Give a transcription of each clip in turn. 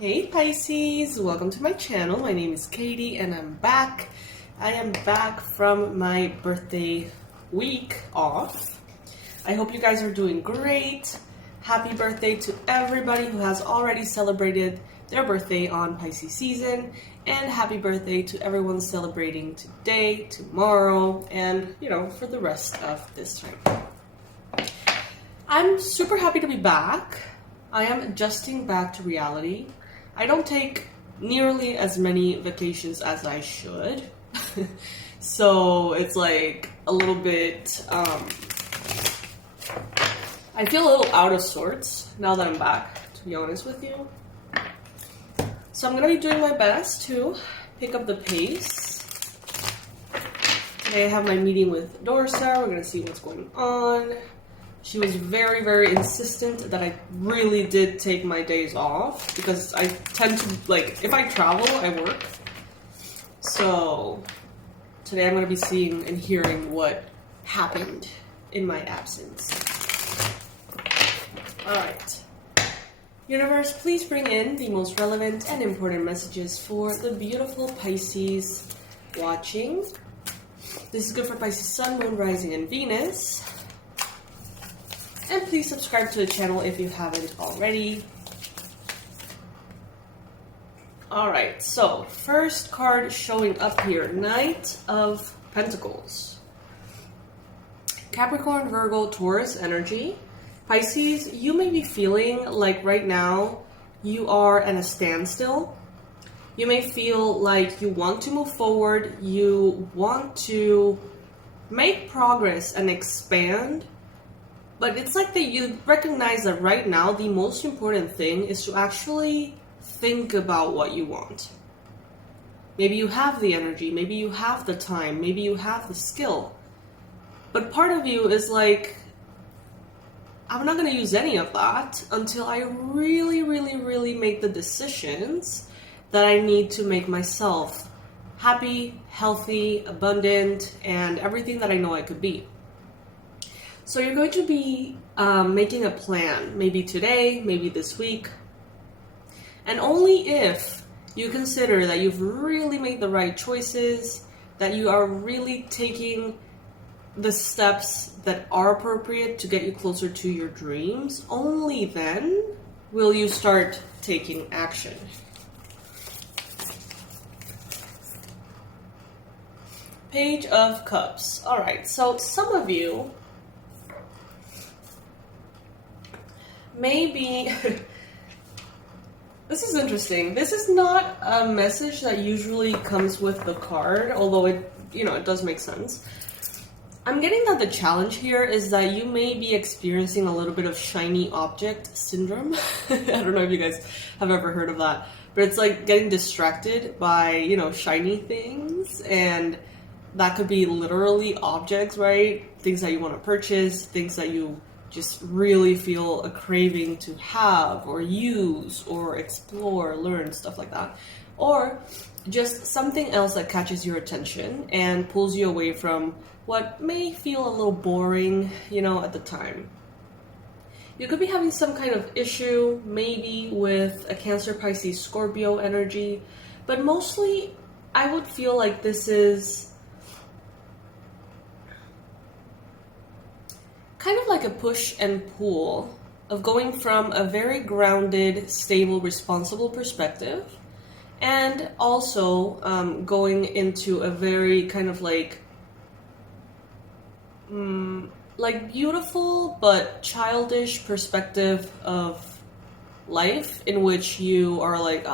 Hey Pisces, welcome to my channel. My name is Katie and I'm back. I am back from my birthday week off. I hope you guys are doing great. Happy birthday to everybody who has already celebrated their birthday on Pisces season, and happy birthday to everyone celebrating today, tomorrow, and for the rest of this time. I'm super happy to be back. I am adjusting back to reality. I don't take nearly as many vacations as I should. So it's like a little bit, I feel a little out of sorts now that I'm back, to be honest with you. So I'm going to be doing my best to pick up the pace. Today I have my meeting with Dorsa. We're going to see what's going on. She was very, very insistent that I really did take my days off because I tend to, if I travel, I work. So today I'm going to be seeing and hearing what happened in my absence. Alright. Universe, please bring in the most relevant and important messages for the beautiful Pisces watching. This is good for Pisces Sun, Moon, Rising, and Venus. And please subscribe to the channel if you haven't already. Alright, so first card showing up here, Knight of Pentacles. Capricorn, Virgo, Taurus energy. Pisces, you may be feeling like right now you are at a standstill. You may feel like you want to move forward, you want to make progress and expand. But it's like that you recognize that right now the most important thing is to actually think about what you want. Maybe you have the energy, maybe you have the time, maybe you have the skill. But part of you is like, I'm not going to use any of that until I really make the decisions that I need to make myself happy, healthy, abundant, and everything that I know I could be. So you're going to be making a plan, maybe today, maybe this week. And only if you consider that you've really made the right choices, that you are really taking the steps that are appropriate to get you closer to your dreams, only then will you start taking action. Page of Cups. All right, so some of you maybe this is interesting. This is not a message that usually comes with the card, although it does make sense. I'm getting that the challenge here is that you may be experiencing a little bit of shiny object syndrome. I don't know if you guys have ever heard of that, but it's like getting distracted by, shiny things, and that could be literally objects, right? Things that you want to purchase, things that you just really feel a craving to have or use or explore, learn, stuff like that. Or just something else that catches your attention and pulls you away from what may feel a little boring, at the time. You could be having some kind of issue, maybe with a Cancer, Pisces, Scorpio energy, but mostly I would feel like this is kind of like a push and pull of going from a very grounded, stable, responsible perspective, and also going into a very kind of like beautiful but childish perspective of life, in which you are like,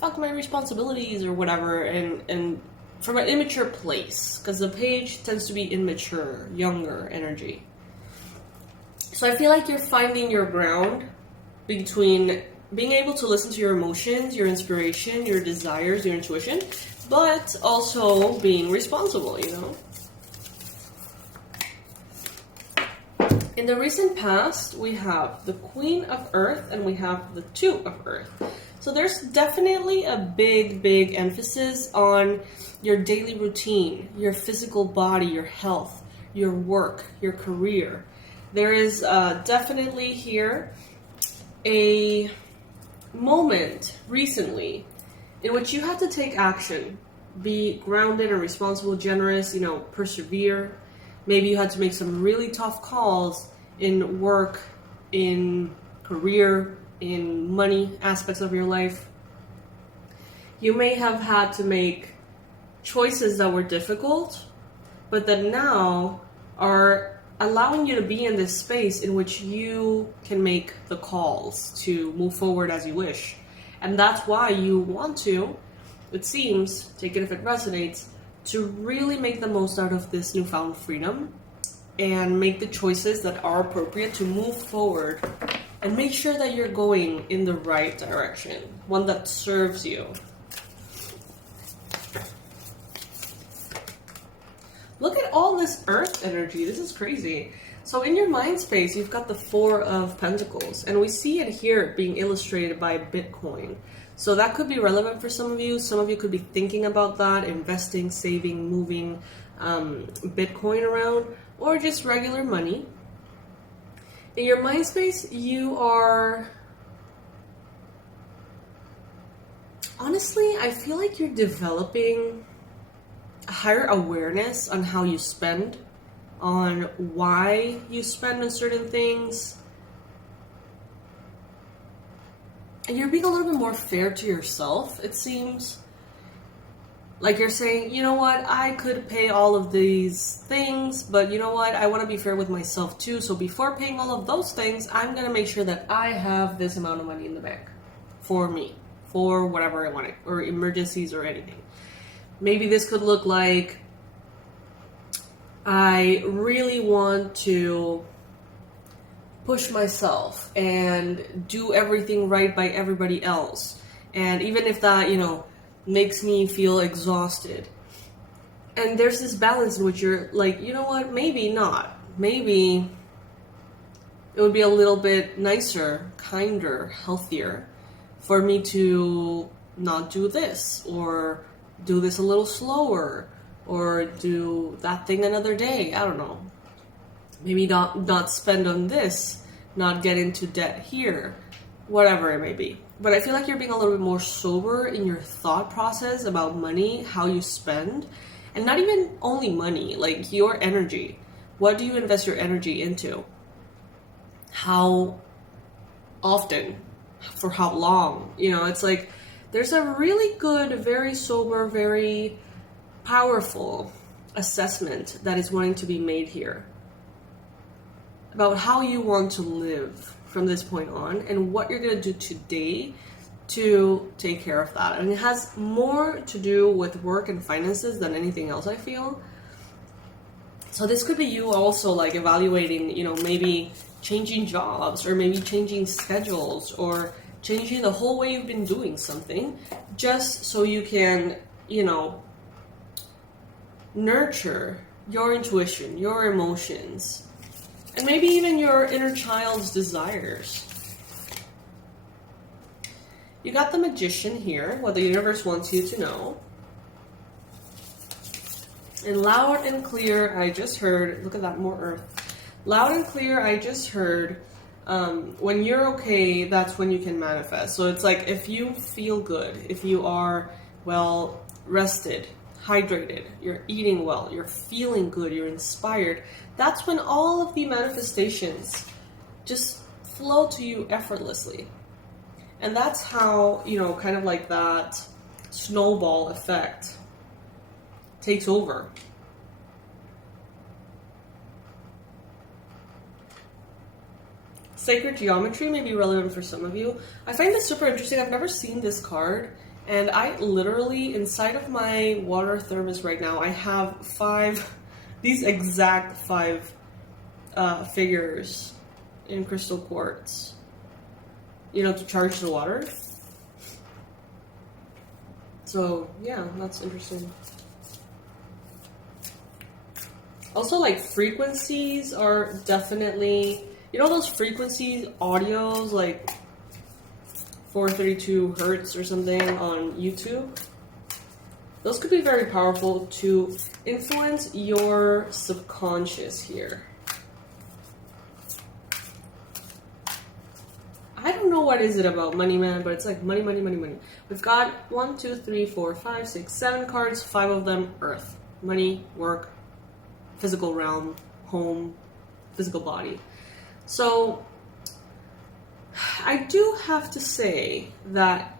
fuck my responsibilities or whatever, and from an immature place, because the page tends to be immature, younger energy. So I feel like you're finding your ground between being able to listen to your emotions, your inspiration, your desires, your intuition, but also being responsible, In the recent past, we have the Queen of Earth and we have the Two of Earth. So there's definitely a big emphasis on your daily routine, your physical body, your health, your work, your career. There is definitely here a moment recently in which you had to take action, be grounded and responsible, generous, you know, persevere. Maybe you had to make some really tough calls in work, in career, in money aspects of your life. You may have had to make choices that were difficult, but that now are allowing you to be in this space in which you can make the calls to move forward as you wish. And that's why you want to, it seems, take it if it resonates, to really make the most out of this newfound freedom and make the choices that are appropriate to move forward and make sure that you're going in the right direction, one that serves you. Look at all this earth energy. This is crazy. So in your mind space, you've got the Four of Pentacles, and we see it here being illustrated by Bitcoin. So that could be relevant for some of you. Some of you could be thinking about that, investing, saving, moving Bitcoin around, or just regular money. In your mind space, you are... Honestly, I feel like you're developing a higher awareness on how you spend, on why you spend on certain things. And you're being a little bit more fair to yourself, it seems. Like you're saying, you know what, I could pay all of these things, but you know what, I want to be fair with myself too. So before paying all of those things, I'm going to make sure that I have this amount of money in the bank for me, for whatever I want, or emergencies or anything. Maybe this could look like, I really want to push myself and do everything right by everybody else. And even if that, you know, makes me feel exhausted. And there's this balance in which you're like, you know what, maybe not. Maybe it would be a little bit nicer, kinder, healthier for me to not do this, or do this a little slower, or do that thing another day. I don't know. Maybe not spend on this, not get into debt here, whatever it may be. But I feel like you're being a little bit more sober in your thought process about money, how you spend, and not even only money, like your energy. What do you invest your energy into? How often? For how long? You know, it's like, there's a really good, very sober, very powerful assessment that is wanting to be made here about how you want to live from this point on and what you're going to do today to take care of that. And it has more to do with work and finances than anything else, I feel. So this could be you also like evaluating, you know, maybe changing jobs, or maybe changing schedules, or changing the whole way you've been doing something, just so you can, you know, nurture your intuition, your emotions, and maybe even your inner child's desires. You got the Magician here, what the universe wants you to know. And loud and clear, I just heard, look at that, more earth. Loud and clear, I just heard, when you're okay, that's when you can manifest. So it's like, if you feel good, if you are well rested, hydrated, you're eating well, you're feeling good, you're inspired, that's when all of the manifestations just flow to you effortlessly. And that's how, you know, kind of like that snowball effect takes over. Sacred geometry may be relevant for some of you. I find this super interesting. I've never seen this card, and I literally, inside of my water thermos right now, I have these exact five figures in crystal quartz, you know, to charge the water. So yeah, that's interesting. Also, like, frequencies are definitely, you know, those frequencies, audios, like 432 hertz or something on YouTube? Those could be very powerful to influence your subconscious here. I don't know know what is it about money, man, but it's like money, money, money, money. We've got 1, 2, 3, 4, 5, 6, 7 cards, 5 of them earth. Money, work, physical realm, home, physical body. So I do have to say that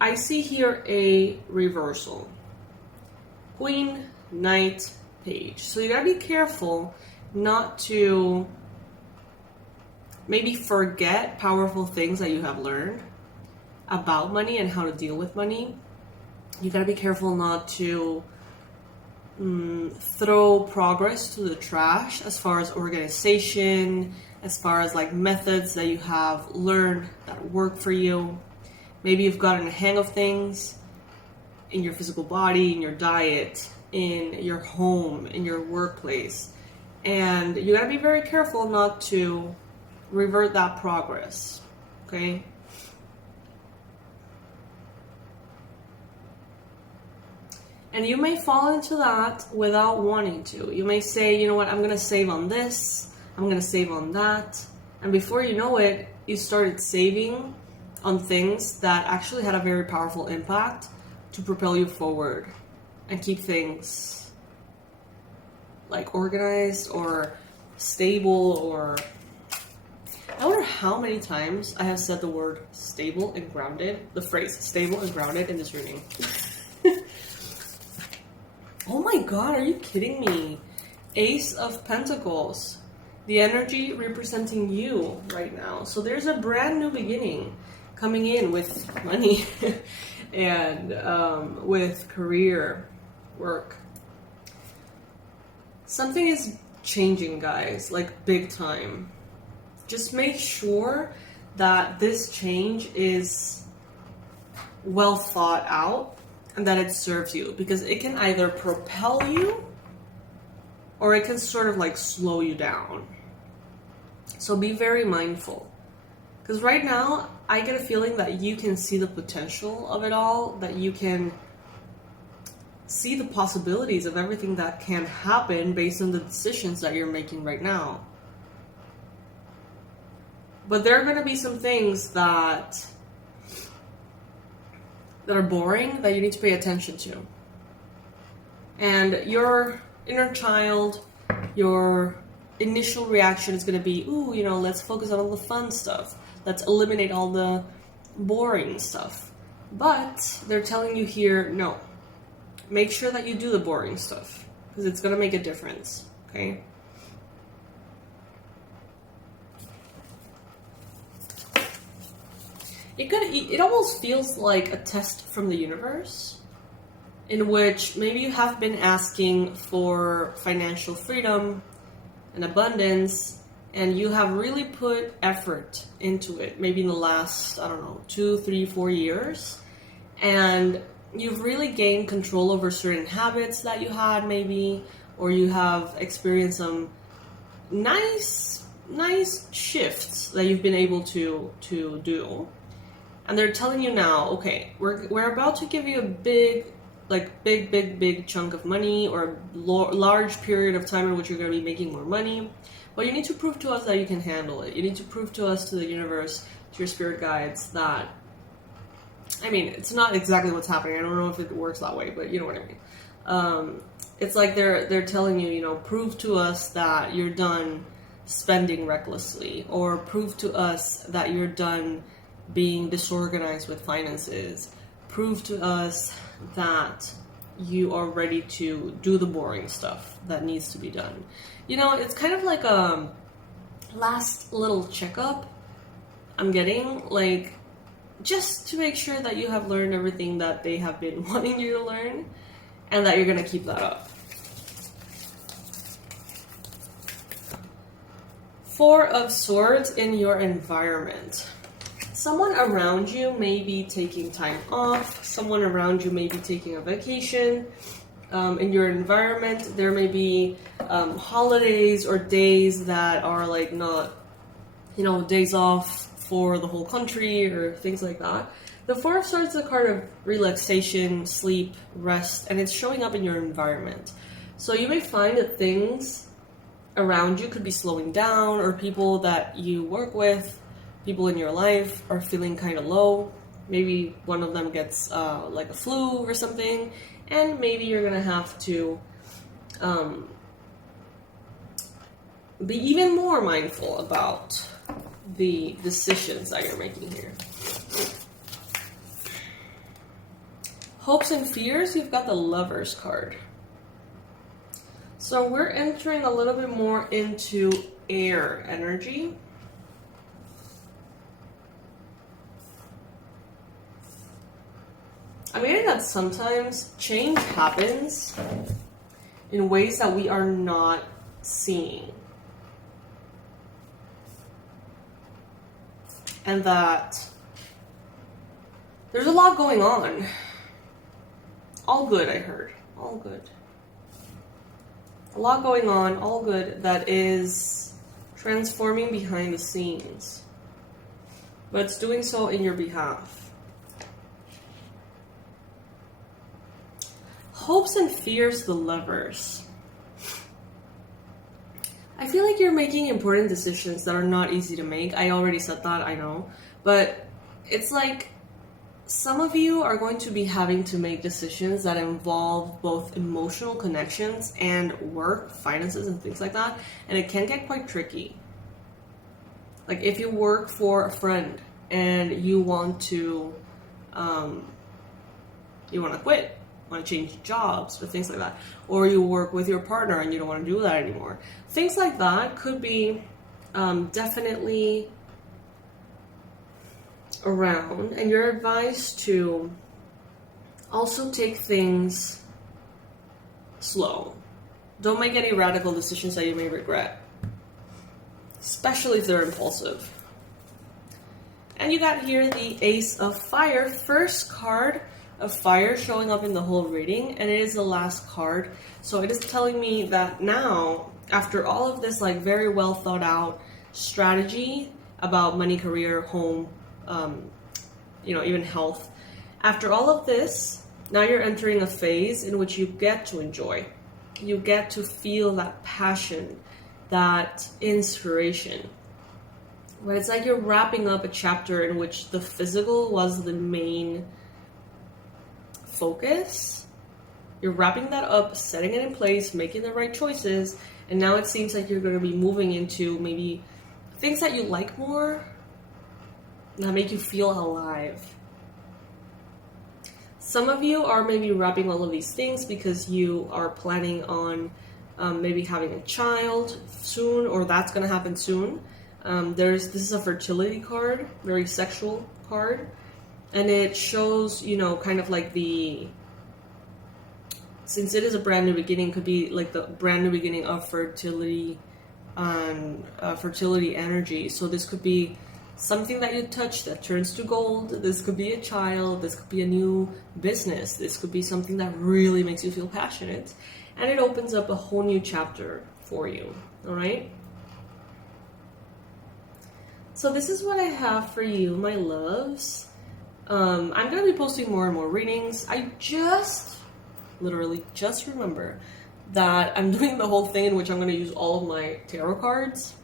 I see here a reversal. Queen, Knight, Page. So you gotta be careful not to maybe forget powerful things that you have learned about money and how to deal with money. You gotta be careful not to throw progress to the trash as far as organization, as far as like methods that you have learned that work for you. Maybe you've gotten a hang of things in your physical body, in your diet, in your home, in your workplace. And you gotta be very careful not to revert that progress, okay? And you may fall into that without wanting to. You may say, you know what, I'm gonna save on this, I'm gonna save on that. And before you know it, you started saving on things that actually had a very powerful impact to propel you forward and keep things like organized or stable. Or I wonder how many times I have said the word stable and grounded, the phrase stable and grounded in this reading. Oh my god, are you kidding me? Ace of Pentacles. The energy representing you right now. So there's a brand new beginning coming in with money and with career, work. Something is changing, guys, like big time. Just make sure that this change is well thought out and that it serves you, because it can either propel you or it can sort of like slow you down. So be very mindful, because right now I get a feeling that you can see the potential of it all, that you can see the possibilities of everything that can happen based on the decisions that you're making right now. But there are going to be some things that are boring that you need to pay attention to. And your inner child, your initial reaction is going to be, ooh, you know, let's focus on all the fun stuff. Let's eliminate all the boring stuff. But they're telling you here, no. Make sure that you do the boring stuff, because it's going to make a difference, okay? It almost feels like a test from the universe, in which maybe you have been asking for financial freedom and abundance, and you have really put effort into it, maybe in the last, I don't know, 2, 3, 4 years, and you've really gained control over certain habits that you had maybe, or you have experienced some nice shifts that you've been able to do. And they're telling you now, okay, we're about to give you a big chunk of money, or a large period of time in which you're going to be making more money. But you need to prove to us that you can handle it. You need to prove to us, to the universe, to your spirit guides, that, I mean, it's not exactly what's happening. I don't know if it works that way, but you know what I mean. It's like they're telling you, you know, prove to us that you're done spending recklessly, or prove to us that you're done being disorganized with finances. Prove to us that you are ready to do the boring stuff that needs to be done. You know, it's kind of like a last little checkup I'm getting, like, just to make sure that you have learned everything that they have been wanting you to learn, and that you're going to keep that up. 4 of Swords in your environment. Someone around you may be taking time off. Someone around you may be taking a vacation. In your environment, there may be holidays or days that are like not, you know, days off for the whole country or things like that. The 4 of Swords is a card of relaxation, sleep, rest, and it's showing up in your environment. So you may find that things around you could be slowing down, or people that you work with, people in your life are feeling kind of low. Maybe one of them gets like a flu or something, and maybe you're gonna have to be even more mindful about the decisions that you're making here. Hopes and fears, you've got the Lovers card. So we're entering a little bit more into air energy. I'm getting that sometimes change happens in ways that we are not seeing. And that there's a lot going on. All good, I heard. All good. A lot going on, all good, that is transforming behind the scenes. But it's doing so in your behalf. Hopes and fears, the Lovers. I feel like you're making important decisions that are not easy to make. I already said that, I know. But it's like some of you are going to be having to make decisions that involve both emotional connections and work, finances, and things like that. And it can get quite tricky. Like if you work for a friend and you want to quit, want to change jobs or things like that, or you work with your partner and you don't want to do that anymore. Things like that could be definitely around, and you're advised to also take things slow. Don't make any radical decisions that you may regret, especially if they're impulsive. And you got here the Ace of Fire, first card of fire showing up in the whole reading, and it is the last card. So it is telling me that now, after all of this like very well thought out strategy about money, career, home, even health, after all of this, now you're entering a phase in which you get to enjoy. You get to feel that passion, that inspiration. Right? It's like you're wrapping up a chapter in which the physical was the main focus. You're wrapping that up, setting it in place, making the right choices, and now it seems like you're going to be moving into maybe things that you like more, that make you feel alive. Some of you are maybe wrapping all of these things because you are planning on maybe having a child soon, or that's going to happen soon. This is a fertility card, very sexual card, and it shows, kind of like since it is a brand new beginning, could be like the brand new beginning of fertility and fertility energy. So this could be something that you touch that turns to gold. This could be a child. This could be a new business. This could be something that really makes you feel passionate. And it opens up a whole new chapter for you. All right? So this is what I have for you, my loves. I'm going to be posting more and more readings. I literally just remember that I'm doing the whole thing in which I'm going to use all of my tarot cards.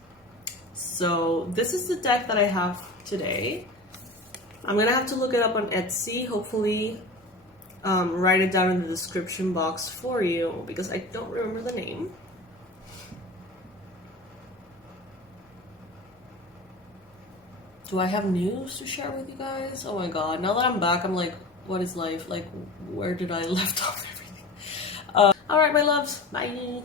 So this is the deck that I have today. I'm going to have to look it up on Etsy. Hopefully write it down in the description box for you because I don't remember the name. Do I have news to share with you guys? Oh my god, now that I'm back, I'm like, what is life? Like, where did I left off everything? Alright, my loves. Bye.